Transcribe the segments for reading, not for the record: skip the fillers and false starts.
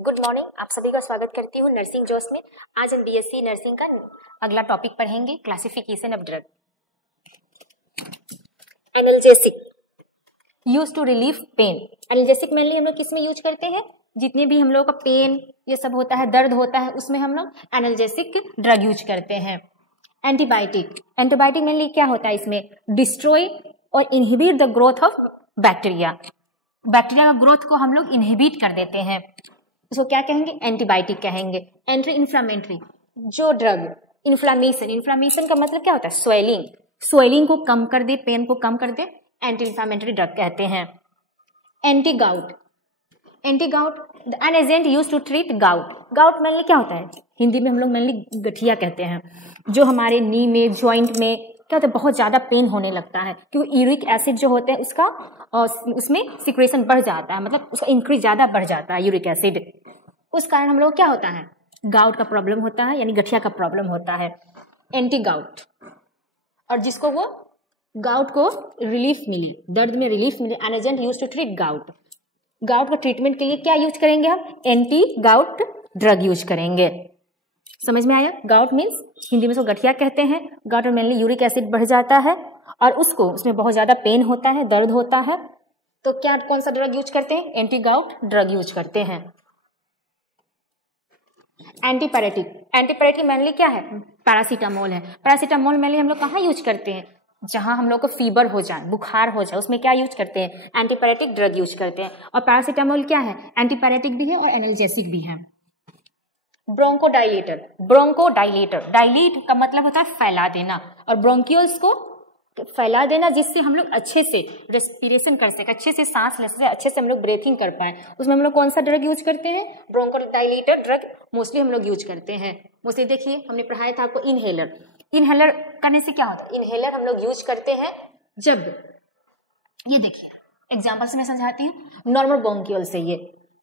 Good morning, आप सभी का स्वागत करती हूँ नर्सिंग जोश में। आज हम बीएससी नर्सिंग का अगला टॉपिक पढ़ेंगे, classification of drug. Analgesic use to relief pain. Analgesic mainly हम लोग किस में यूज करते हैं? जितने भी हम लोग का पेन ये सब होता है, दर्द होता है, उसमें हम लोग एनाल्जेसिक ड्रग यूज करते हैं। एंटीबायोटिक मेनली क्या होता है? इसमें डिस्ट्रॉय और inhibit the growth of bacteria का ग्रोथ को हम लोग इनहिबिट कर देते हैं, उसको क्या कहेंगे? एंटीबायोटिक कहेंगे। एंटी इन्फ्लामेटरी, जो ड्रग इन्फ्लामेशन का मतलब क्या होता है? स्वेलिंग को कम कर दे, पेन को कम कर दे, एंटी इन्फ्लामेटरी ड्रग कहते हैं। Anti gout an agent use to treat gout mainly क्या होता है? हिंदी में हम लोग मेनली गठिया कहते हैं, जो हमारे नी में, ज्वाइंट में क्या होता है? बहुत ज्यादा पेन होने लगता है, क्योंकि यूरिक एसिड जो होते हैं उसका उसमें सिक्रेशन बढ़ जाता है, मतलब उसका इंक्रीज ज्यादा बढ़ जाता है यूरिक एसिड। उस कारण हम लोग क्या होता है? गाउट का प्रॉब्लम होता है, यानी गठिया का प्रॉब्लम होता है। एंटी गाउट, और जिसको वो गाउट को रिलीफ मिले, दर्द में रिलीफ मिले, an agent use to treat gout का ट्रीटमेंट के लिए क्या यूज करेंगे हम? एंटी गाउट ड्रग यूज करेंगे। समझ में आया? गाउट मीन्स हिंदी में उसको गठिया कहते हैं। गाउट में मेनली यूरिक एसिड बढ़ जाता है और उसमें बहुत ज्यादा पेन होता है, दर्द होता है, तो क्या कौन सा ड्रग यूज करते हैं? एंटी गाउट ड्रग यूज करते हैं। एंटीपायरेटिक मेनली क्या है? पैरासीटामोल है। पैरासीटामोल मेनली हम लोग कहाँ यूज करते हैं? जहां हम लोग को फीवर हो जाए, बुखार हो जाए, उसमें क्या यूज करते हैं? एंटीपायरेटिक ड्रग यूज करते हैं। और पैरासीटामोल क्या है? एंटीपायरेटिक भी है और एनाल्जेसिक भी है। ब्रोंकोडाइलेटर, डाइलेट का मतलब होता है फैला देना, और ब्रोंकियल्स को फैला देना, जिससे हम लोग अच्छे से रेस्पिरेशन कर सके, अच्छे से सांस ले सके, अच्छे से हम लोग ब्रीथिंग कर पाए। उसमें हम लोग कौन सा ड्रग यूज करते हैं? ब्रोंकोडाइलेटर ड्रग मोस्टली हम लोग यूज करते हैं। मोस्टली देखिए, हमने पढ़ाया था आपको इनहेलर करने से क्या होता है? इनहेलर हम लोग यूज करते हैं जब, ये देखिए एग्जाम्पल से मैं समझाती हूँ। नॉर्मल ब्रोंकियल से ये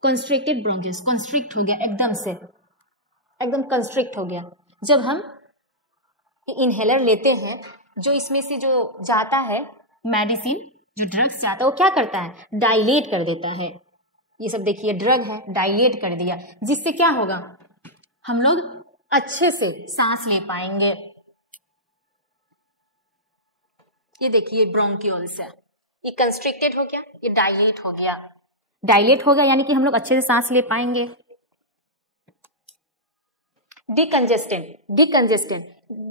कंस्ट्रिक्टेड ब्रोंकियल्स, कंस्ट्रिक्ट हो गया एकदम से, एकदम कंस्ट्रिक्ट हो गया, जब हम इनहेलर लेते हैं, जो इसमें से जो जाता है मेडिसिन, जो ड्रग्स जाता है, वो क्या करता है? डाइलेट कर देता है। ये सब देखिए ड्रग है, डाइलेट कर दिया, जिससे क्या होगा? हम लोग अच्छे से सांस ले पाएंगे। ये देखिए ब्रोंकियल्स है, ये कंस्ट्रिक्टेड हो गया, ये डाइलेट हो गया, यानी कि हम लोग अच्छे से सांस ले पाएंगे।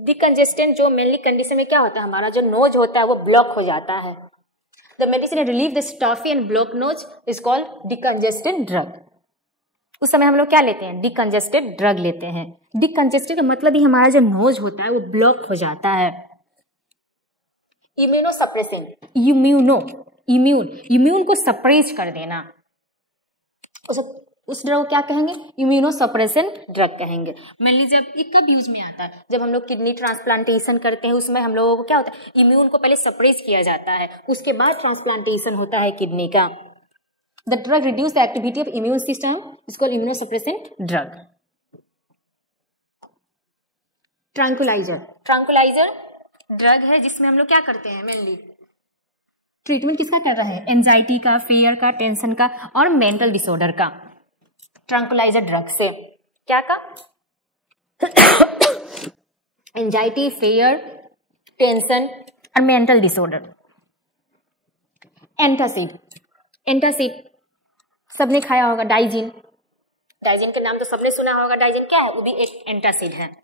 डिकंजेस्टेंट जो मेनली कंडीशन में क्या होता है? हमारा जो नोज होता है वो ब्लॉक हो जाता है। The medicine relieve the stuffy and block nose is called decongestant drug. उस समय हम लोग क्या लेते हैं? डिकंजेस्टेड ड्रग लेते हैं। डिकंजेस्टेड का मतलब ही हमारा जो नोज होता है वो ब्लॉक हो जाता है। इम्यूनोसप्रेसेंट, इम्यून को सप्रेस कर देना, उस ड्रग को क्या कहेंगे? इम्यूनोसप्रेसेंट ड्रग कहेंगे। मेनली जब ये कब यूज में आता है? जब हम लोग किडनी ट्रांसप्लांटेशन करते हैं, उसमें हम लोगों को क्या होता है? इम्यून को पहले सप्रेस किया जाता है, उसके बाद ट्रांसप्लांटेशन होता है किडनी का। The drug reduce the activity of immune system is called immunosuppressant drug. Tranquilliser drug है, जिसमें हम लोग क्या करते हैं? मेनली ट्रीटमेंट किसका कर रहे हैं? एंजाइटी का, फेयर का, टेंशन का और मेंटल डिसऑर्डर का। ट्रैंकुलाइजर ड्रग से क्या का? एंजाइटी, फेयर, टेंशन और मेंटल डिसऑर्डर। एंटासिड सबने खाया होगा। डाइजिन के नाम तो सबने सुना होगा। डाइजिन क्या है? वो भी एक एंटासिड है।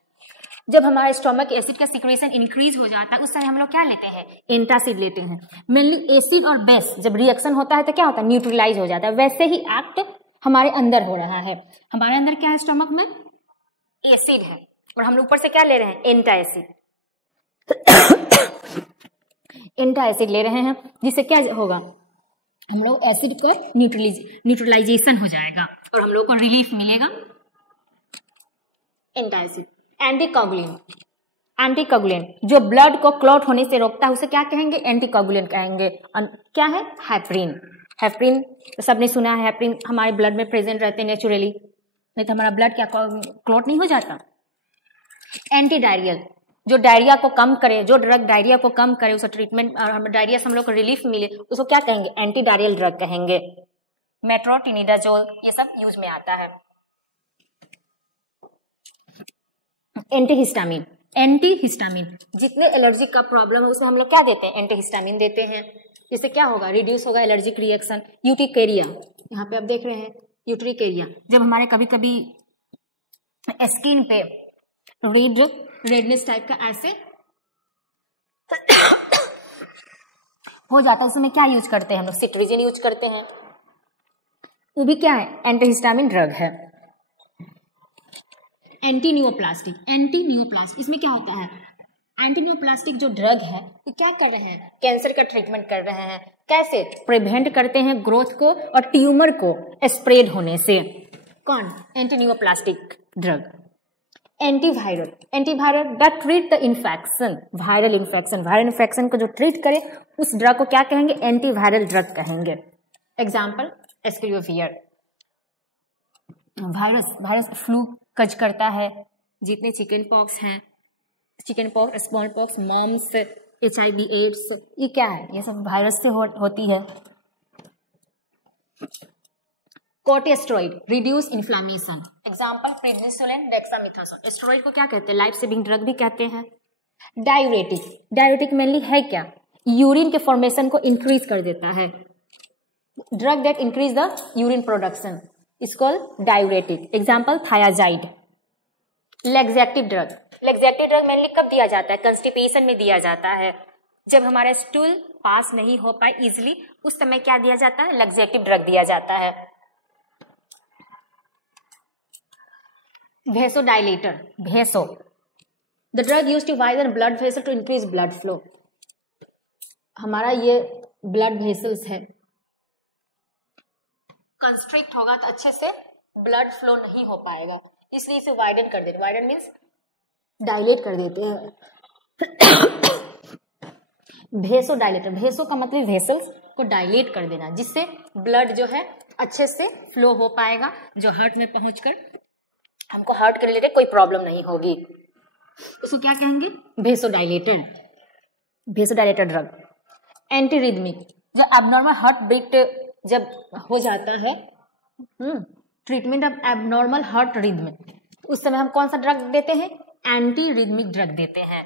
जब हमारे स्टोमक एसिड का सिक्रेशन इंक्रीज हो जाता है, उस समय हम लोग क्या लेते हैं? एंटासिड लेते हैं। मेनली एसिड और बेस जब रिएक्शन होता है तो क्या होता है? न्यूट्रलाइज हो जाता है। वैसे ही एक्ट हमारे अंदर हो रहा है। हमारे अंदर क्या है? स्टोमक में एसिड है, और हम लोग ऊपर से क्या ले रहे हैं? एंटासिड ले रहे हैं, जिससे क्या होगा? हम लोग एसिड को न्यूट्रलाइजेशन हो जाएगा और हम लोग को रिलीफ मिलेगा। एंटासिड। एंटीकोगुलेंट जो ब्लड को क्लॉट होने से रोकता है, उसे क्या कहेंगे? एंटीकोगुलेंट कहेंगे। क्या है? हेपरिन तो सबने सुना है। हेपरिन हमारे ब्लड में प्रेजेंट रहते हैं नेचुरली, नहीं तो हमारा ब्लड क्या क्लॉट नहीं हो जाता। एंटीडायरियल जो डायरिया को कम करे, जो ड्रग डायरिया को कम करे, उसका ट्रीटमेंट और डायरिया से हम लोग को रिलीफ मिले, उसको क्या कहेंगे? एंटीडायरियल ड्रग कहेंगे। मेट्रोटिनिडाजोल ये सब यूज में आता है। एंटीहिस्टामिन, एंटीहिस्टामिन जितने एलर्जी का प्रॉब्लम है उसमें हम लोग क्या देते हैं, एंटीहिस्टामिन देते हैं। इससे क्या होगा, रिड्यूस होगा एलर्जिक रिएक्शन। यूटिकेरिया, यहाँ पे आप देख रहे हैं यूटिकेरिया, जब हमारे कभी कभी स्किन पे रेडनेस टाइप का ऐसे हो जाता है, उसमें क्या यूज करते हैं हम लोग, सिट्रिजिन यूज करते हैं। वो भी क्या है, एंटीहिस्टामिन ड्रग है। एंटीनियोप्लास्टिक, एंटीनियोप्लास्टिक इसमें क्या होता है, एंटीनियोप्लास्टिक जो ड्रग है वो क्या कर रहे हैं, कैंसर का ट्रीटमेंट कर रहे हैं। कैसे, प्रिवेंट करते हैं ग्रोथ को और ट्यूमर को स्प्रेड होने से। कौन, antineoplastic drug. Antiviral, antiviral that treat the infection, viral infection को जो ट्रीट करे उस ड्रग को क्या कहेंगे, एंटीवायरल ड्रग कहेंगे। Example acyclovir, virus flu cause करता है, जितने चिकन पॉक्स हैं, chicken pox, small pox, mumps, HIV AIDS, ये क्या है, ये सब वायरस से होती है। Corticosteroid reduce inflammation, example prednisolone, dexamethasone. Steroid को क्या कहते हैं, लाइफ सेविंग ड्रग भी कहते हैं। डायूरेटिक, डायूरेटिक मेनली है क्या, यूरिन के फॉर्मेशन को इंक्रीज कर देता है। Drug that increase the urine production is called diuretic, example thiazide. Laxative drug, laxative drug mainly कब दिया जाता है, कंस्टिपेशन में दिया जाता है। जब हमारा स्टूल पास नहीं हो पाए इजिली, उस समय क्या दिया जाता है, लैक्सेटिव ड्रग दिया जाता है। Vasodilator, vaso, the drug used to widen blood vessel to increase blood flow. हमारा ये ब्लड वेसल्स है, कंस्ट्रिक्ट होगा तो अच्छे से ब्लड फ्लो नहीं हो पाएगा, इसलिए इसे वाइडन कर देते, वाइडन मीन्स डायलेट कर देते हैं। भेसो डायलेटर, भेसो का मतलब वेसल्स को डायलेट कर देना, जिससे ब्लड जो है अच्छे से फ्लो हो पाएगा, जो हार्ट में पहुंचकर हमको हार्ट के रिलेटेड कोई प्रॉब्लम नहीं होगी। उसको क्या कहेंगे, भेसोडाइलेटर, भेसोडाइलेटर ड्रग। एंटीरिदमिक, जो एबनॉर्मल हार्ट बीट जब हो जाता है, treatment of abnormal heart rhythm, उस समय हम कौन सा ड्रग देते हैं, एंटी रिदमिक ड्रग देते हैं।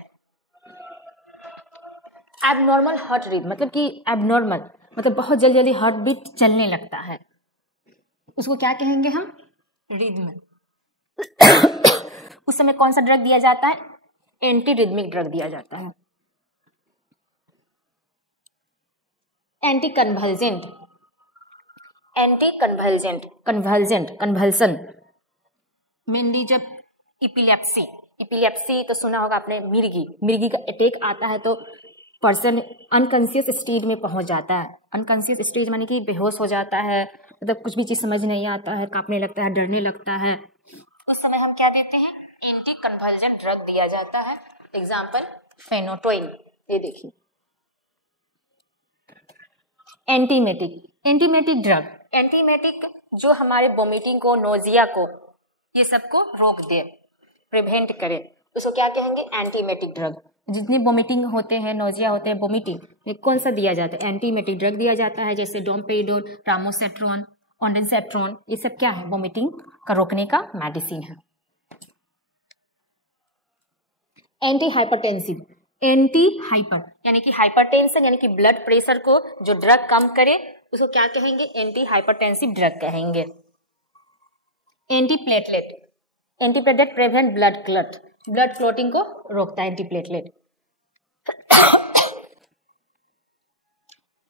एबनॉर्मल हार्ट रिदम मतलब कि एबनॉर्मल मतलब बहुत जल्दी जल्दी हार्ट बीट चलने लगता है, उसको क्या कहेंगे हम, रिदम। उस समय कौन सा ड्रग दिया जाता है, एंटी रिदमिक ड्रग दिया जाता है। Anti convulsant, anti convulsant, convulsion mainly जब इपिलेप्सी तो सुना होगा आपने, मिर्गी का अटैक आता है तो पर्सन अनकॉन्शियस स्टेज में पहुंच जाता है। अनकॉन्शियस स्टेज माने कि बेहोश हो जाता है, मतलब कुछ भी चीज समझ नहीं आता है, कांपने लगता है, डरने लगता है, उस समय हम क्या देते हैं, एंटी कन्वल्जेंट ड्रग दिया जाता है। एग्जाम्पल फेनोटोइन, ये देखिए। एंटीमेटिक, एंटीमेटिक ड्रग, एंटीमेटिक जो हमारे वोमिटिंग को, नोजिया को, ये सबको रोक दे, प्रिवेंट करे, उसको क्या कहेंगे, एंटीमेटिक ड्रग। जितने वोमिटिंग होते हैं, नोजिया होते हैं, वोमिटिंग, ये कौन सा दिया जाता है, एंटीमेटिक ड्रग दिया जाता है, जैसे डोमपेडोल, रामोसेट्रॉन, ऑन्डेंसेट्रॉन, ये सब क्या है, वोमिटिंग का रोकने का मेडिसिन है। एंटी हाइपरटेंसिव, एंटी हाइपर यानी कि हाइपरटेंशन यानी कि ब्लड प्रेशर को जो ड्रग कम करे उसको क्या कहेंगे, एंटी हाइपरटेंसिव ड्रग कहेंगे। Anti platelet, anti platelet prevent blood clot, blood clotting को रोकता है anti platelet.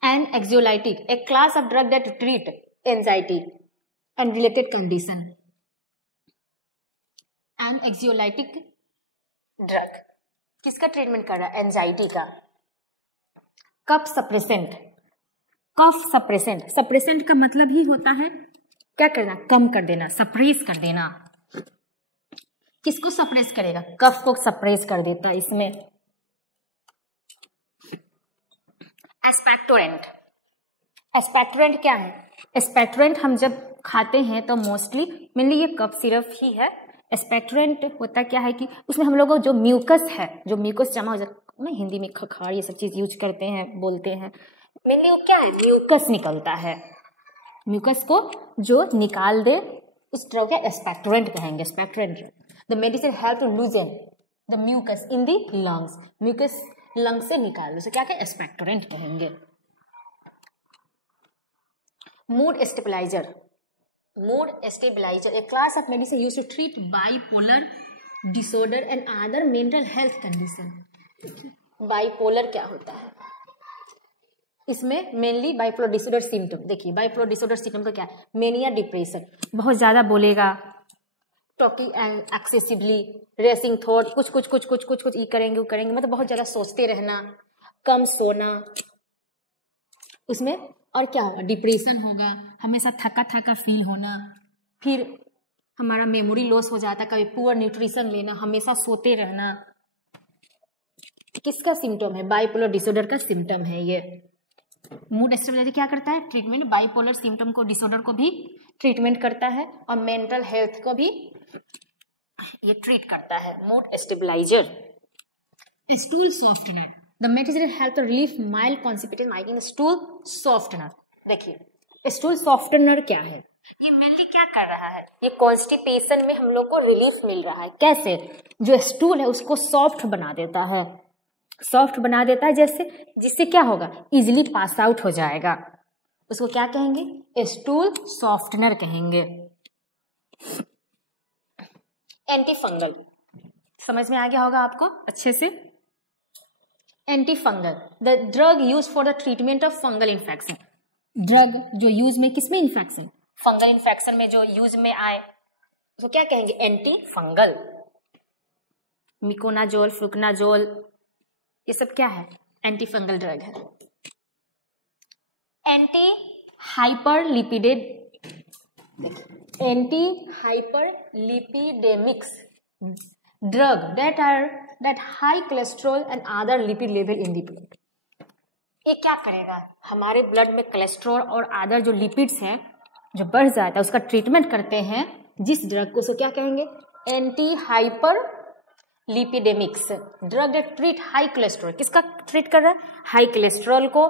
And anxiolytic, a class of drug that treat anxiety and related condition. And anxiolytic drug किसका ट्रीटमेंट कर रहा है, एंजाइटी का। Cough suppressant, cough suppressant, suppressant का मतलब ही होता है क्या करना, कम कर देना, सप्रेस कर देना। किसको सप्रेस करेगा, कफ को सप्रेस कर देता है इसमें। एस्पेक्टोरेंट, एस्पेक्टोरेंट क्या है, एस्पेक्टोरेंट हम जब खाते हैं तो मोस्टली मेनली ये कफ सिरप ही है। एस्पेक्टोरेंट होता क्या है कि उसमें हम लोगों को जो म्यूकस है, जो म्यूकस जमा हो जाता है, हिंदी में खखार ये सब चीज यूज करते हैं, बोलते हैं, मेनली वो क्या है, म्यूकस निकलता है, म्यूकस को जो निकाल दे उस ड्रग का एक्सपेक्टोरेंट कहेंगे, expectorant drug. The medicine help to loosen the mucus in the lungs, mucus lung से निकाल, उसे क्या कहें, एक्सपेक्टोरेंट कहेंगे। Mood stabiliser, mood stabiliser a class of medicine used to treat bipolar disorder and other mental health condition. Bipolar क्या होता है, इसमें मेनली बाइपोलर डिसऑर्डर सिम्टम, देखिए बाइपोलर डिसऑर्डर सिम्टम तो क्या है, मेनिया, डिप्रेशन, बहुत ज्यादा बोलेगा, टॉकिंग एक्सेसिवली, रेसिंग थॉट, कुछ कुछ कुछ कुछ कुछ कुछ ये करेंगे वो करेंगे, मतलब बहुत ज्यादा सोचते रहना, कम सोना, उसमें और क्या होगा, डिप्रेशन होगा, हमेशा थका थका फील होना, फिर हमारा मेमोरी लॉस हो जाता है, कभी पुअर न्यूट्रिशन लेना, हमेशा सोते रहना, किसका सिम्टम है, बाइपोलर डिसऑर्डर का सिम्टम है ये। मूड स्टेबलाइजर क्या करता है, ट्रीटमेंट बाइपोलर सिम्टम को, डिसऑर्डर को भी ट्रीटमेंट करता है और मेंटल हेल्थ को भी ये ट्रीट करता है। Mood stabiliser. Stool softener, the medicine help to relief mild constipation making stool softener. देखिए स्टूल सॉफ्टनर क्या है, ये मेनली क्या कर रहा है, ये कॉन्स्टिपेशन में हम लोग को रिलीफ मिल रहा है, कैसे, जो स्टूल है उसको सॉफ्ट बना देता है, सॉफ्ट बना देता है, जैसे जिससे क्या होगा, इजिली पास आउट हो जाएगा, उसको क्या कहेंगे, स्टूल सॉफ्टनर कहेंगे। एंटी फंगल, समझ में आ गया होगा आपको अच्छे से। Anti fungal, the drug use for the treatment of fungal infection, drug जो यूज में किसमें इन्फेक्शन, फंगल इन्फेक्शन में जो यूज में आए उसको क्या कहेंगे, एंटी फंगल। मिकोनाजोल, फ्लुकनाजोल, ये सब क्या है, एंटी फंगल ड्रग है। Anti hyperlipidemic, anti hyperlipidemics drug that high cholesterol and other lipid level in the blood, ये क्या करेगा, हमारे ब्लड में कोलेस्ट्रॉल और अदर जो लिपिड्स हैं जो बढ़ जाता है उसका ट्रीटमेंट करते हैं, जिस ड्रग को, उसको क्या कहेंगे, anti hyperlipidemics drug that treat high cholesterol, किसका ट्रीट कर रहा है, हाई कोलेस्ट्रॉल को,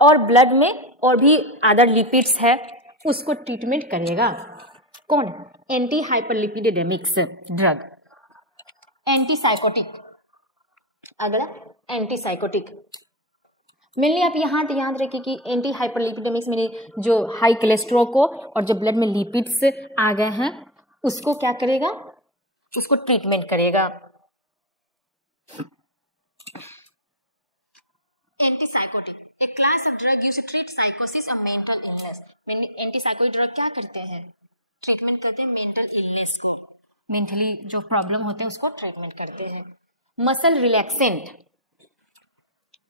और ब्लड में और भी अदर लिपिड्स है उसको ट्रीटमेंट करेगा, कौन, anti hyperlipidemics drug. Antipsychotic, अगला एंटीसाइकोटिक, मेनली आप यहाँ तो याद रखिए कि एंटी हाइपरलिपिडेमिक्स में जो हाई कोलेस्ट्रॉल को और जो ब्लड में लिपिड्स आ गए हैं उसको क्या करेगा, उसको ट्रीटमेंट करेगा। Antipsychotic, a class of drug used to treat साइकोसिस और मेंटल इलनेस, एंटीसाइकोटिक ड्रग क्या करते हैं, ट्रीटमेंट करते हैं मेंटल इलनेस को, मेंटली जो प्रॉब्लम होते हैं उसको ट्रीटमेंट करते हैं। Muscle relaxant,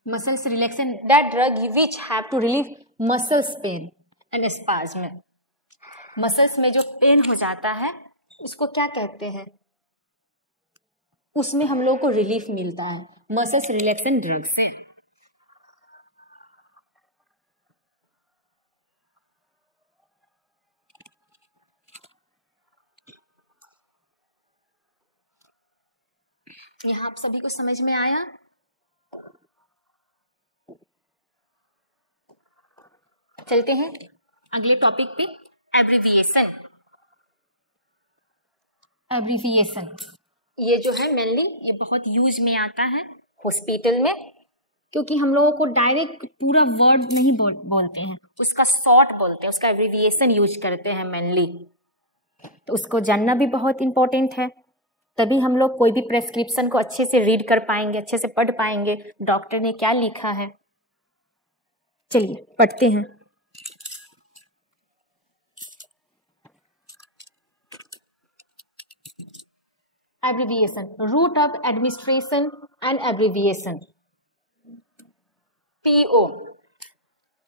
muscles relaxant, that drug which have to relieve muscles pain and spasm, muscles में जो पेन हो जाता है उसको क्या कहते हैं, उसमें हम लोग को रिलीफ मिलता है मसल्स रिलैक्सेंट ड्रग से। यहां आप सभी को समझ में आया। चलते हैं अगले टॉपिक पे, एब्रिविएशन। एब्रिविएशन ये जो है मेनली ये बहुत यूज में आता है हॉस्पिटल में, क्योंकि हम लोगों को डायरेक्ट पूरा वर्ड नहीं बोलते हैं, उसका शॉर्ट बोलते हैं, उसका एब्रिविएशन यूज करते हैं मेनली, तो उसको जानना भी बहुत इंपॉर्टेंट है, तभी हम लोग कोई भी प्रेस्क्रिप्शन को अच्छे से रीड कर पाएंगे, अच्छे से पढ़ पाएंगे डॉक्टर ने क्या लिखा है। चलिए पढ़ते हैं। Abbreviation, root of administration and abbreviation. PO,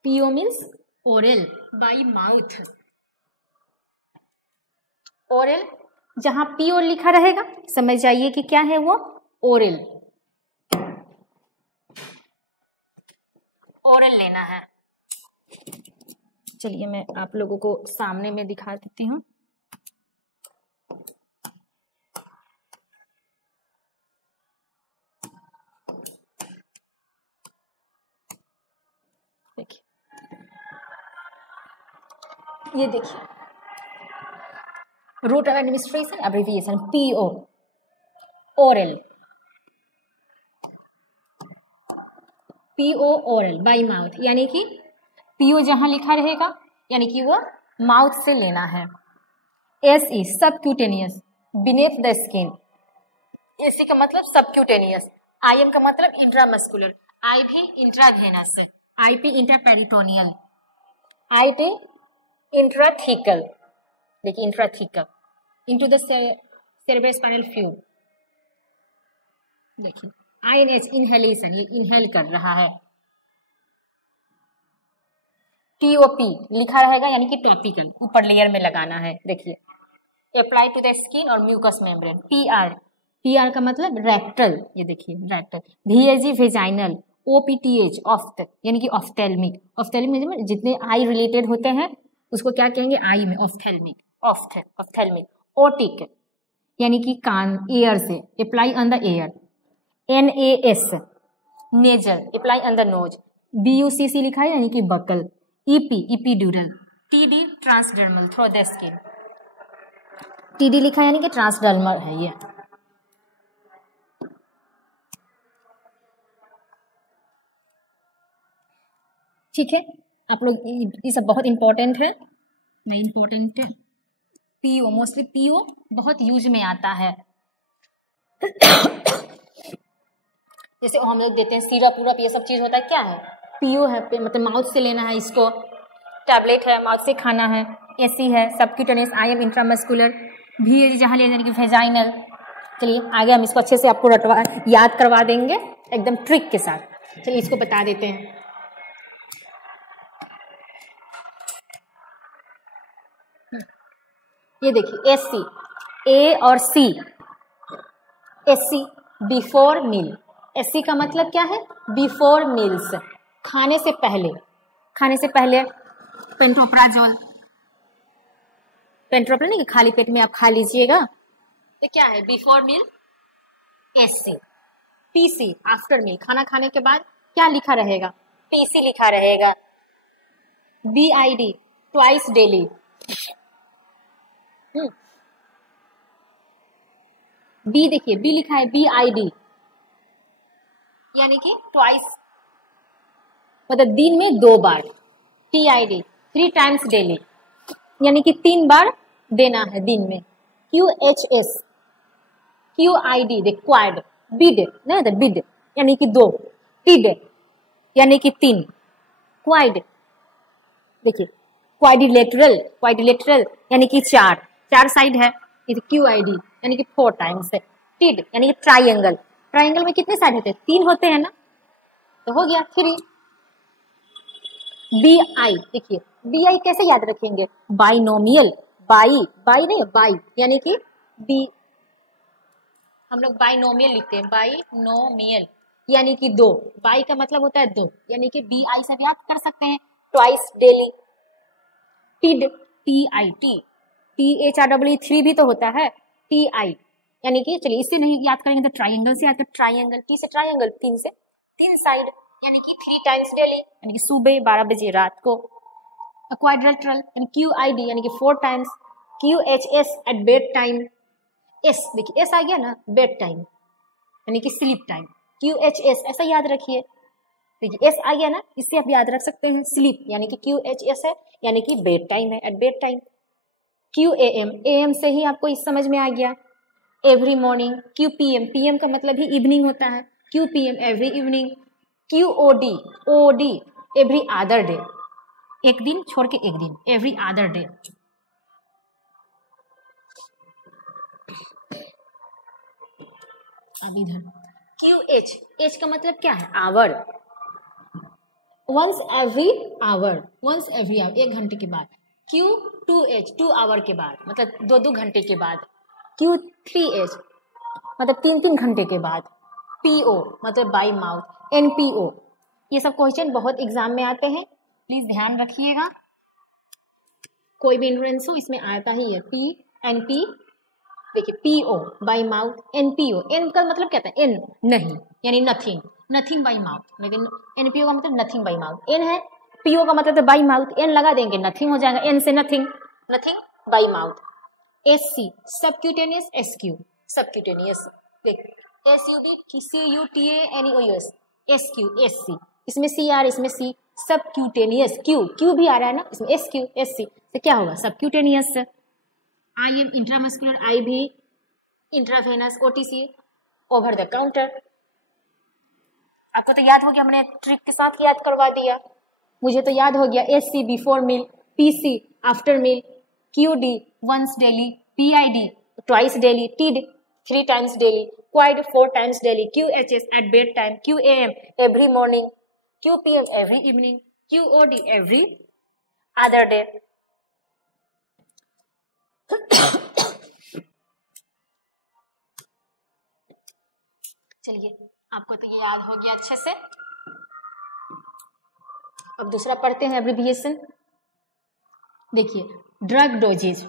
PO means oral, by mouth. Oral, जहां PO लिखा रहेगा समझ जाइए कि क्या है वो, ओरल, ओरल लेना है। चलिए मैं आप लोगों को सामने में दिखा देती हूँ। देखिए, ये देखिए route of administration abbreviation PO, oral, PO oral by mouth, यानी कि PO जहां लिखा रहेगा यानी कि वो माउथ से लेना है। SE subcutaneous, beneath the skin, SC का मतलब सबक्यूटेनियस, IM का मतलब intramuscular, IV intravenous, IP intraperitoneal, IT intrathecal, देखिए intrathecal, into the cerebrospinal fluid, देखिए INH इनहेलेशन, ये इनहेल कर रहा है। TOP लिखा रहेगा यानी कि टॉपिकल, ऊपर लेयर में लगाना है, देखिए अप्लाई टू द स्किन और म्यूकस मेम्ब्रेन। PR का मतलब रेक्टल, ये देखिए रेक्टल। VAG वेजाइनल, OPTH ऑफ्थ यानी कि ऑफ्थेल्मिक, ऑफ्थेल्मिक में जितने आई रिलेटेड होते हैं उसको क्या कहेंगे, आई में ऑफ्थेल्मिक, ऑफ्थेल्मिक। ओटिक यानी कि कान, एयर से, apply on the ear. NAS nasal, apply on the nose. BUCC लिखा है यानी कि buccal. EP epidural. TD transdermal, through the skin, TD लिखा है यानी कि ट्रांसडर्मल है ये। ठीक है, आप लोग ये सब बहुत इंपॉर्टेंट है, नहीं इंपॉर्टेंट है। PO मोस्टली PO बहुत यूज में आता है। जैसे हम लोग देते हैं सिरप उरप, ये सब चीज होता है, क्या है PO है, मतलब माउथ से लेना है इसको, टैबलेट है माउथ से खाना है। SC है सबक्यूटेनियस, IM इंट्रामस्कुलर, VAG जहाँ लेना है वेजाइनल। चलिए आगे हम इसको अच्छे से आपको याद करवा देंगे एकदम ट्रिक के साथ। चलिए इसको बता देते हैं। ये देखिए SC, A और C। SC before meal, SC का मतलब क्या है, बिफोर मील्स, खाने से पहले, खाने से पहले। पेंटोप्राजोल, पेंटोप्राजोल नहीं कि खाली पेट में आप खा लीजिएगा, ये क्या है, before meal SC। PC after meal, खाना खाने के बाद क्या लिखा रहेगा, PC लिखा रहेगा। BID ट्वाइस डेली, B देखिए B लिखा है BID यानी कि ट्वाइस, मतलब दिन में 2 बार। TID 3 टाइम्स डेली यानी कि 3 बार देना है दिन में। QHS QID रिक्वायर्ड, बिड नहीं तो बिड यानी कि 2, टिड यानी कि 3, क्वाइड देखिए क्वाइडिलेटरल यानी कि 4 साइड है, QID यानी कि 4 टाइम्स है। टिड यानी कि ट्राइंगल, ट्राइंगल में कितने साइड होते हैं, 3 होते हैं ना, तो हो गया 3। BI देखिए BI कैसे याद रखेंगे, बाइनोमियल, बाई नहीं बाई यानी कि B, हम लोग बाइनोमियल लिखते हैं, बाइनोमियल यानी कि 2, बाई का मतलब होता है 2 यानी कि BI से याद कर सकते हैं, ट्वाइस डेली। टिड TIT, THREE 3 भी तो होता है, TI यानी कि चलिए इससे नहीं याद करेंगे तो ट्राइंगल से याद कर, ट्राइंगल, T से ट्राइंगल, 3 से 3 साइड यानी कि 3 टाइम्स डेली यानी कि सुबह 12 बजे रात को। क्वाड्रिलेटरल यानी QID यानी कि 4 times. QHS at bedtime, S देखिए S आ गया ना, बेड टाइम यानी कि स्लीप टाइम, QHS ऐसा याद रखिए, देखिए S आ गया ना, इससे आप याद रख सकते हैं, स्लीप यानी कि QHS है यानी कि बेड टाइम है, at bedtime. QAM, AM से ही आपको इस समझ में आ गया, एवरी मॉर्निंग। QPM, PM का मतलब ही इवनिंग होता है, QPM every evening. OD every other day, एक दिन छोड़ के एक दिन, एवरी अदर डे। अब इधर QH का मतलब क्या है, hour, once every hour, once every hour, 1 घंटे के बाद। Q2H 2 आवर के बाद, मतलब 2 घंटे के बाद। Q3H मतलब 3 घंटे के बाद। PO मतलब बाई माउथ। NPO ये सब क्वेश्चन बहुत एग्जाम में आते हैं, प्लीज ध्यान रखिएगा, कोई भी इंट्रेंस हो इसमें आता ही है। NP देखिए PO by mouth, NPO, N का मतलब क्या था, N नहीं यानी नथिंग, नथिंग बाई माउथ, लेकिन NPO का मतलब नथिंग बाई माउथ। N है, PO का मतलब बाई माउथ, N लगा देंगे नथिंग हो जाएगा, N से nothing, nothing by mouth. SC subcutaneous, SQ subcutaneous, SUB, SQ, SC, इसमें CR, इसमें C, सबक्यूटेनियस, Q भी आ रहा है ना, इसमें SQ, SC, तो क्या होगा subcutaneous. IM intramuscular, IV intravenous, OTC over the counter. आपको तो याद हो गया, हमने ट्रिक के साथ याद करवा दिया, मुझे तो याद हो गया। SC before meal, PC after meal, QD once daily, PID twice daily, TID 3 times daily, QUID 4 times daily, QHS at bedtime, QAM every morning, QPM every evening, QOD every other day. चलिए, आपको तो ये याद हो गया अच्छे से। अब दूसरा पढ़ते हैं एब्रिविएशन। देखिए, drug doses,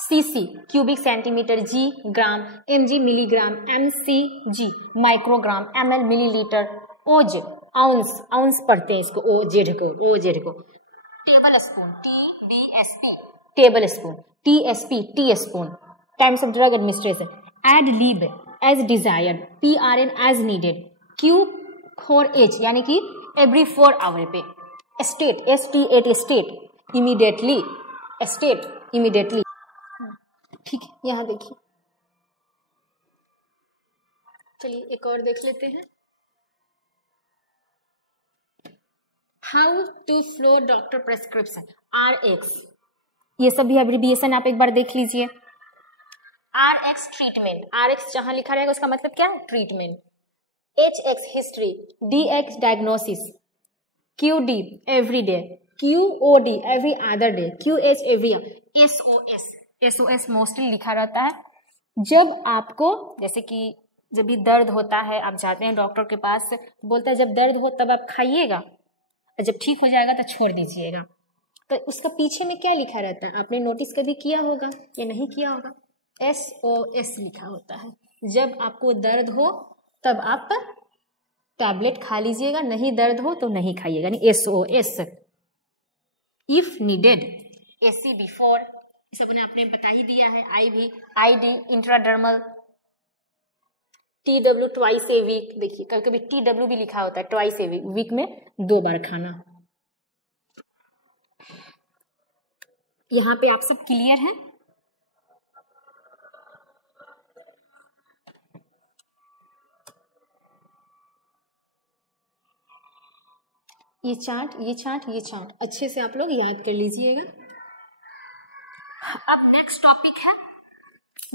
CC cubic centimetre, G gram, MG milligram, MCG microgram, ML millilitre, OZ ounce, ounce पढ़ते हैं इसको, OZ को। Tablespoon, TBSP tablespoon, TSP teaspoon. Times of drug administration, ad lib as desired, PRN as needed, Q4H यानी कि every 4 hour पे, stat ST8 stat immediately, stat immediately. ठीक है, यहां देखिए, चलिए एक और देख लेते हैं। How to flow doctor prescription, RX, ये सब भी एब्रिविएशन आप एक बार देख लीजिए। RX ट्रीटमेंट, RX जहां लिखा रहेगा उसका मतलब क्या है, treatment. HX history, DX diagnosis, QD every day, QOD every other day, QH every, SOS mostly लिखा रहता है जब आपको, जैसे कि जब भी दर्द होता है, आप जाते हैं डॉक्टर के पास, बोलता है जब दर्द हो तब आप खाइएगा, और जब ठीक हो जाएगा तो छोड़ दीजिएगा। तो उसका पीछे में क्या लिखा रहता है, आपने नोटिस कभी किया होगा या नहीं किया होगा, SOS लिखा होता है। जब आपको दर्द हो तब आप टैबलेट खा लीजिएगा, नहीं दर्द हो तो नहीं खाइएगा, यानी SOS। If needed, AC before, सब ने आपने बता ही दिया है। IV, ID intradermal, TW twice a week, देखिए कभी कभी TW भी लिखा होता है, ट्वाइस ए वीक, वीक में 2 बार खाना। यहां पे आप सब क्लियर हैं? ये चार्ट अच्छे से आप लोग याद कर लीजिएगा। अब नेक्स्ट टॉपिक है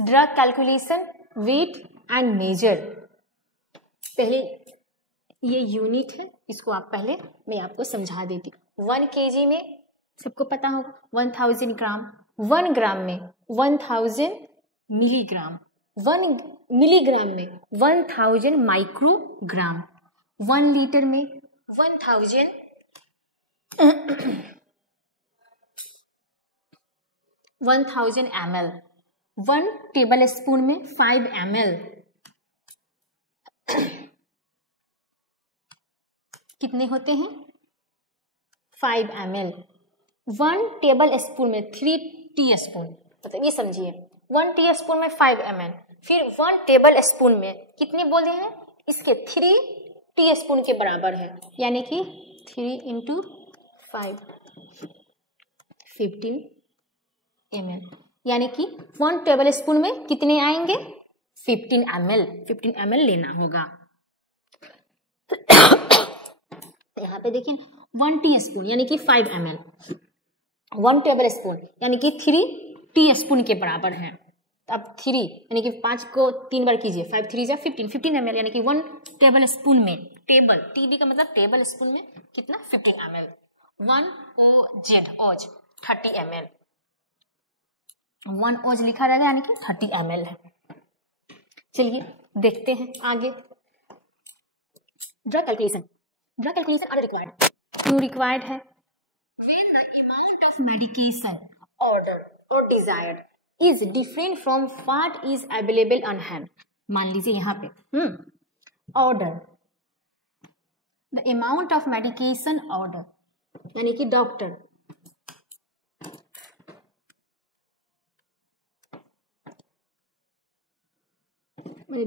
drug calculation, weight and measure. पहले ये यूनिट है, इसको आप पहले मैं आपको समझा देती हूँ। 1 kg में सबको पता होगा 1000 ग्राम, 1 ग्राम में 1000 मिलीग्राम, 1 मिलीग्राम में 1000 माइक्रोग्राम, 1 लीटर में 1000 ml, 1 टेबल स्पून में 5 ml, कितने होते हैं 5 ml, 1 टेबल स्पून में 3 टी स्पून, मतलब ये समझिए 1 टी स्पून में 5 ml, फिर 1 टेबल स्पून में कितने बोले हैं, इसके 3 टी स्पून के बराबर है, यानी कि 3 × 5 15 ml, यानी कि 1 टेबल स्पून में कितने आएंगे 15 ml लेना होगा। यहाँ पे देखिए 1 टी स्पून यानी कि 5 ml, 1 टेबल स्पून यानी कि 3 टी स्पून के बराबर है। अब 3 यानी कि 5 को 3 बार कीजिए, 5 3 जा 15 ml, यानी कि 1 टेबल स्पून में, टेबल TB का मतलब टेबल स्पून में कितना 15 ml, 1 OZ 30 ml, 1 OZ लिखा रहेगा यानी कि 30 ml है। चलिए देखते हैं आगे। ड्रग कैलकुलेशन आर रिक्वायर्ड, क्यों रिक्वायर्ड है? When the amount of medication ordered or desired is different from what is available on hand, मान लीजिए यहाँ पे order, the amount of medication order यानी कि डॉक्टर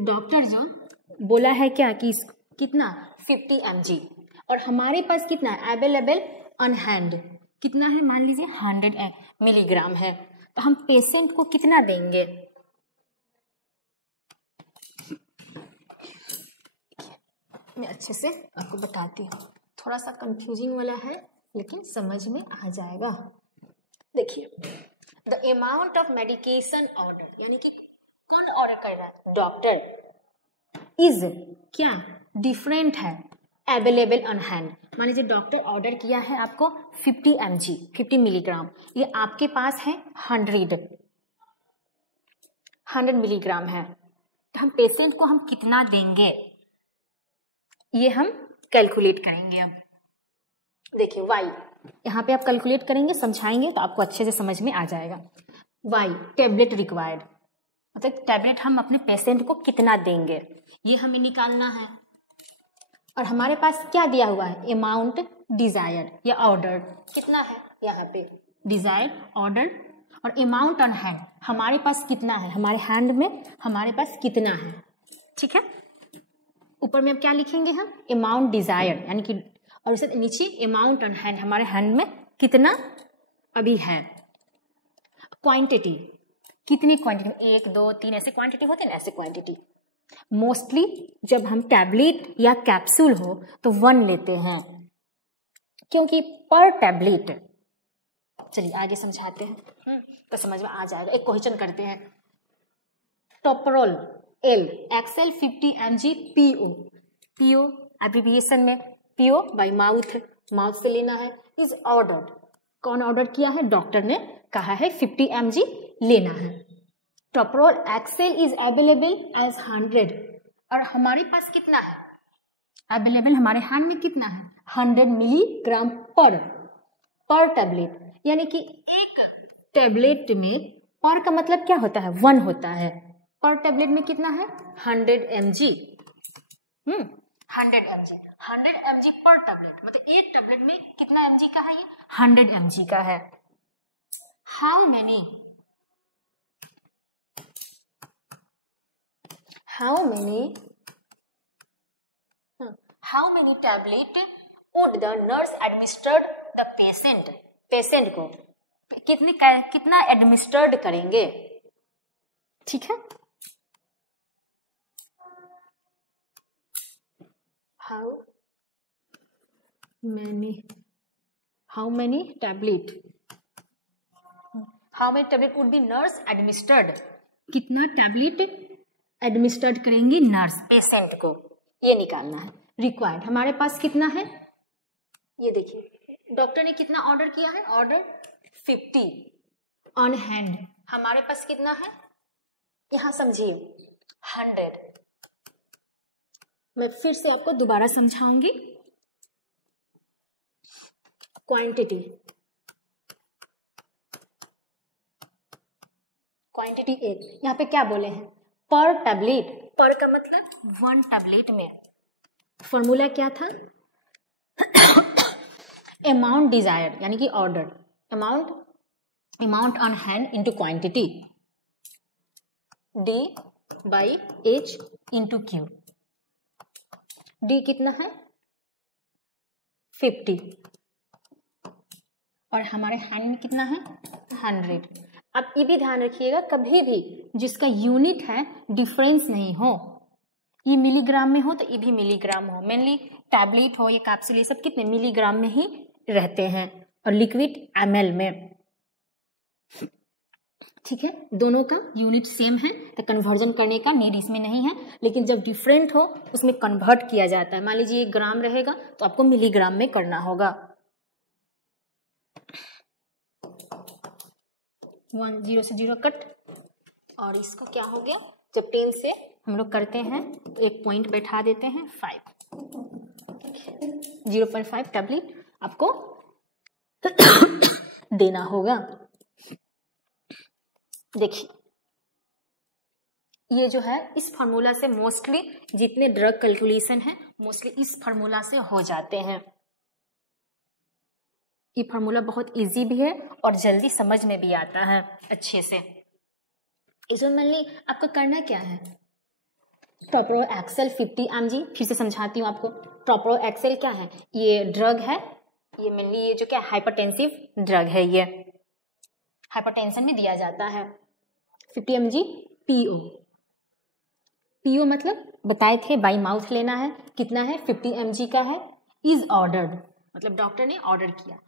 डॉक्टर जो बोला है क्या कि कितना 50 mg और हमारे पास कितना अवेलेबल ऑन हैंड कितना है, मान लीजिए 100 मिलीग्राम है, तो हम पेशेंट को कितना देंगे? मैं अच्छे से आपको बताती हूँ, थोड़ा सा कंफ्यूजिंग वाला है लेकिन समझ में आ जाएगा। देखिए, the amount of medication order, यानी कि कौन ऑर्डर कर रहा है? डॉक्टर। इज क्या डिफरेंट है अवेलेबल ऑन हैंड। मान लीजिए डॉक्टर ऑर्डर किया है आपको 50 mg 50 मिलीग्राम, ये आपके पास है 100 मिलीग्राम है, तो हम पेशेंट को हम कितना देंगे ये हम कैलकुलेट करेंगे। अब देखिए वाई, यहाँ पे आप कैलकुलेट करेंगे, समझाएंगे तो आपको अच्छे से समझ में आ जाएगा। वाई टेबलेट रिक्वायर्ड, मतलब टैबलेट हम अपने पेशेंट को कितना देंगे ये हमें निकालना है। और हमारे पास क्या दिया हुआ है? अमाउंट डिजायर्ड या ऑर्डर कितना है, यहाँ पे डिजायर्ड ऑर्डर और अमाउंट ऑन हैंड हमारे पास कितना है, हमारे हैंड में हमारे पास कितना है। ठीक है, ऊपर में अब क्या लिखेंगे हम? अमाउंट डिजायर्ड, यानी कि और उसे नीचे अमाउंट ऑन हैंड, हमारे हैंड में कितना अभी है। क्वांटिटी, कितनी क्वांटिटी, 1 2 3 ऐसे क्वांटिटी होते हैं ना, ऐसे क्वांटिटी। मोस्टली जब हम टैबलेट या कैप्सूल हो तो 1 लेते हैं, क्योंकि पर टैबलेट। चलिए आगे समझाते हैं तो समझ में आ जाएगा। एक क्वेश्चन करते हैं, Toprol L XL 50 mg PO, PO abbreviation में पीओ बाय माउथ, माउथ से लेना है। इज ऑर्डर्ड, कौन ऑर्डर किया है? डॉक्टर ने कहा है 50 mg लेना है। टोपरोल एक्सेल इज अवेलेबल एज 100 और हमारे पास कितना है अवेलेबल, हमारे हैंड में कितना है 100 मिलीग्राम पर टैबलेट, यानी कि एक टैबलेट में पर का मतलब क्या होता है? 1 होता है। पर टैबलेट में कितना है 100 mg, 100 mg पर टैबलेट, मतलब एक टैबलेट में कितना mg का है? ये 100 mg का है। How many tablet would the nurse administered the patient को कितना एडमिनिस्टर्ड करेंगे? ठीक है, how many tablet would be nurse administered, कितना टैबलेट एडमिनिस्टर्ड करेंगी नर्स पेशेंट को, ये निकालना है। रिक्वायर्ड हमारे पास कितना है, ये देखिए डॉक्टर ने कितना ऑर्डर किया है? ऑर्डर 50 ऑन हैंड, हमारे पास कितना है? यहां समझिए 100। मैं फिर से आपको दोबारा समझाऊंगी। क्वांटिटी एक, यहाँ पे क्या बोले हैं? पर टैबलेट, पर का मतलब 1 टैबलेट में। फॉर्मूला क्या था? अमाउंट डिजायर्ड, यानी कि order, amount on hand into quantity, D by H into Q. D कितना है 50 और हमारे हैंड में कितना है 100। अब ये भी ध्यान रखिएगा, कभी भी जिसका यूनिट है डिफरेंस नहीं हो, ये मिलीग्राम में हो तो ये भी मिलीग्राम हो। मेनली टैबलेट हो या कैप्सूल, ये सब कितने मिलीग्राम में ही रहते हैं और लिक्विड ml में। ठीक है, दोनों का यूनिट सेम है तो कन्वर्जन करने का नीड इसमें नहीं है, लेकिन जब डिफरेंट हो उसमें कन्वर्ट किया जाता है। मान लीजिए 1 ग्राम रहेगा तो आपको मिलीग्राम में करना होगा। 1 0 से 0 कट, और इसका क्या हो गया? जब 10 से हम लोग करते हैं तो एक पॉइंट बैठा देते हैं 5, 0.5 टैबलेट आपको देना होगा। देखिए ये जो है इस फार्मूला से मोस्टली जितने ड्रग कैलकुलेशन है मोस्टली इस फार्मूला से हो जाते हैं। ये फार्मूला बहुत इजी भी है और जल्दी समझ में भी आता है अच्छे से। इसमें मान ली आपको करना क्या है, टोप्रोएक्सेल 50 mg, फिर से समझाती हूँ आपको। टोप्रोएक्सेल क्या है, ये ड्रग है, ये मेनली ये जो क्या हाइपरटेंसिव ड्रग है, ये हाइपरटेंशन में दिया जाता है। 50 mg पीओ, पीओ मतलब बताए थे बाई माउथ लेना है, कितना है 50 mg का है। इज ऑर्डर्ड मतलब डॉक्टर ने ऑर्डर किया।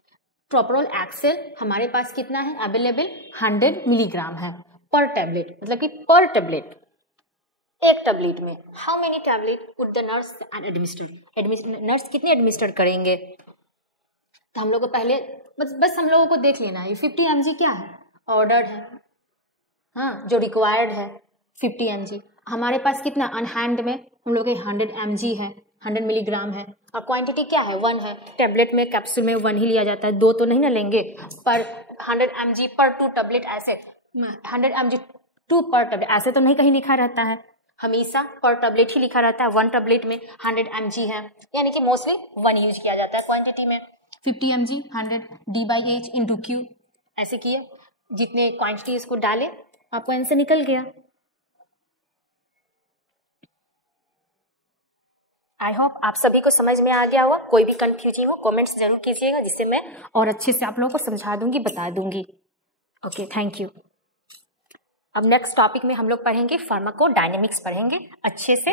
टोप्रोएक्सेल हमारे पास कितना है अवेलेबल, 100 मिलीग्राम है पर टेबलेट, मतलब कि पर टेबलेट, एक टेबलेट में। How many tablet would the nurse and administer, nurse कितने एडमिनिस्टर करेंगे, तो हम लोग को पहले बस हम लोगों को देख लेना है। 50 mg क्या है, ऑर्डर्ड है, हाँ जो रिक्वायर्ड है 50 mg। हमारे पास कितना अनहैंड में हम लोग के 100 mg है, 100 मिलीग्राम है, और क्वांटिटी क्या है 1 है। टेबलेट में कैप्सूल में 1 ही लिया जाता है, 2 तो नहीं ना लेंगे, पर 100 mg पर 2 टेबलेट, ऐसे 100 mg 2 पर टेबलेट ऐसे तो नहीं कहीं लिखा रहता है, हमेशा पर टेबलेट ही लिखा रहता है। 1 टेबलेट में 100 mg है, यानी कि मोस्टली 1 यूज किया जाता है क्वांटिटी में। 50 mg 100 D/H इंटू Q, ऐसे किए, जितने क्वांटिटी इसको डाले आपको आंसर निकल गया। आई होप आप सभी को समझ में आ गया होगा। कोई भी कंफ्यूजिंग हो कमेंट्स जरूर कीजिएगा, जिससे मैं और अच्छे से आप लोगों को समझा दूंगी, बता दूंगी। Okay, thank you. अब नेक्स्ट टॉपिक में हम लोग पढ़ेंगे फार्माकोडायनेमिक्स, पढ़ेंगे अच्छे से।